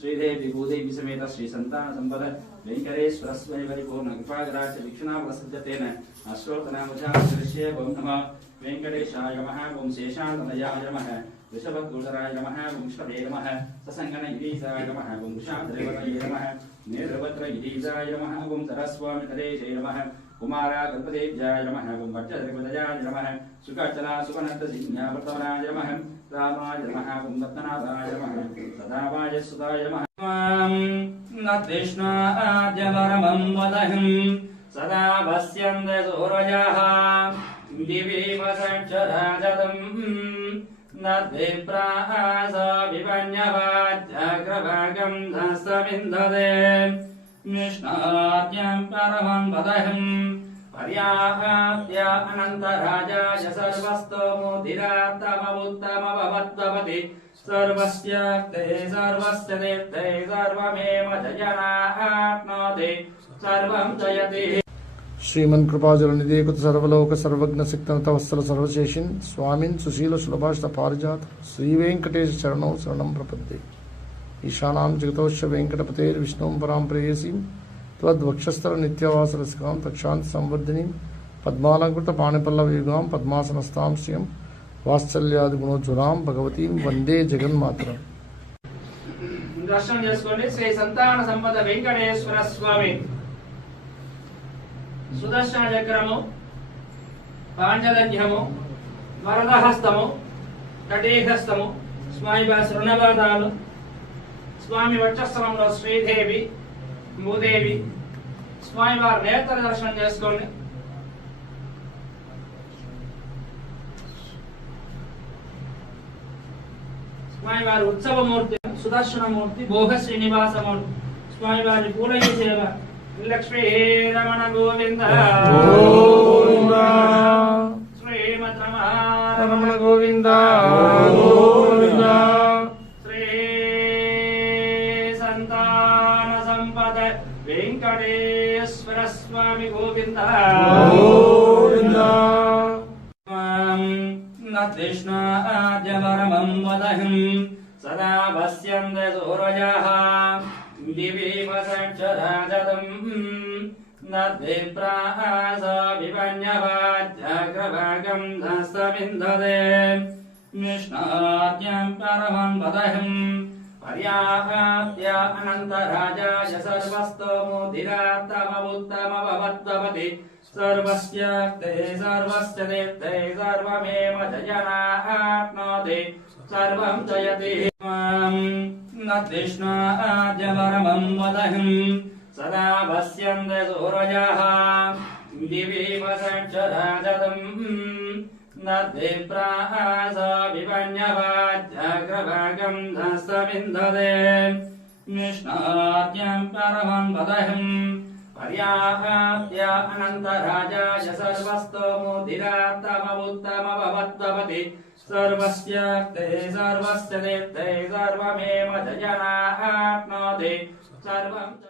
श्रीदेवी भूदेवी समेत श्री संतान संपद वेंकटेश्वर स्वामी परिपूर्ण कृपाग्राच वीक्षणावल सज्जतेन अश्रोतनामजाश्रय ओम नमः वेंकटेशाय नमः ओम शेषानंदयाय नमः वृषभगुणराय नमः ओम श्रवे नमः ससंगन गिरीशाय नमः ओम शाद्रेवताय नमः निर्वत्र गिरीशाय नमः ओम सरस्वामी तदेशय नमः कुमारा गणपतेभ्याय नमः ओम भट्टद्रिपदयाय नमः सुकाचला सुकनंद सिंहावर्तमनाय नमः रामाय नमः ओम पद्मनाभाय नमः सदावाय सुताय नमः नृष्णाद्यवरमं वदहं सदा वस्यन्ते सूरजः दिवि वसक्षराजदं नद्विप्रास विपन्यवाज्जाग्रभागं धस्तमिन्धते निष्णाद्यं परमं वदहं पर्याप्य अनन्तराजाय सर्वस्तोमुदिरात्तममुत्तमभवद्भवति सर्वस्य ते सर्वस्य देवते सर्वमेव जयनाप्नोति सर्वं जयति श्रीमन् कृपाजलनिधे कुत सर्वलोक सर्वज्ञ सिक्तनत वत्सल सर्वशेषिन् स्वामिन् सुशील सुलभाषित पारिजात श्री वेंकटेश चरणौ शरणं प्रपद्ये ईशानां जगतोश्च वेंकटपतेर्विष्णुं परां प्रेयसीं त्वद्वक्षस्थल नित्यवासरसिकां तक्षान्ति संवर्धिनीं पद्मालंकृत पाणिपल्लवयुगां पद्मासनस्तां श्रियं वात्सल्यादिगुणोज्ज्वलां भगवतीं वंदे जगन्मातरम्। దర్శనం చేసుకోండి శ్రీ సంతాన సంపద వెంకటేశ్వర స్వామి సుదర్శన చక్రము పాంచజన్యము వరదహస్తము కటీహస్తము స్వామి శృణపాదాలు స్వామి వక్షస్థలంలో శ్రీదేవి భూదేవి స్వామి వారి నేత్ర దర్శనం చేసుకోండి స్వామి వారి ఉత్సవమూర్తి సుదర్శనమూర్తి భోగ శ్రీనివాసమూర్తి స్వామి వారి పూలయ్య సేవ లక్ష్మీ రమణ గోవింద శ్రీమద్ రమణ గోవింద శ్రీ సంతాన సంపద వెంకటేశ్వర స్వామి గోవింద నృష్ణాద్యవరమం వదహం సదా వస్యంతే సూరజः दिवि वसक्षराजदं नद्विप्रास विपन्यवाज्जाग्रभागं धस्तमिन्धते निष्णाद्यं परमं वदहं पर्याप्य अनन्तराजाय सर्वस्तोमुदिरात्तममुत्तमभवद्भवति सर्वस्य ते सर्वस्य देवते सर्वमेव जयनाप्नोति सर्वं जयति नृष्णाद्यवरमं वदहं सदा वस्यन्ते सूरजः दिवि वसक्षराजदं नद्विप्रास विपन्यवाज्जाग्रभागं धस्तमिन्धते निष्णाद्यं परमं वदहं पर्याप्य अनन्तराजाय सर्वस्तोमुदिरात्तममुत्तमभवद्भवति सर्वस्य ते सर्वस्य देवते सर्वमेव जयनाप्नोति सर्वं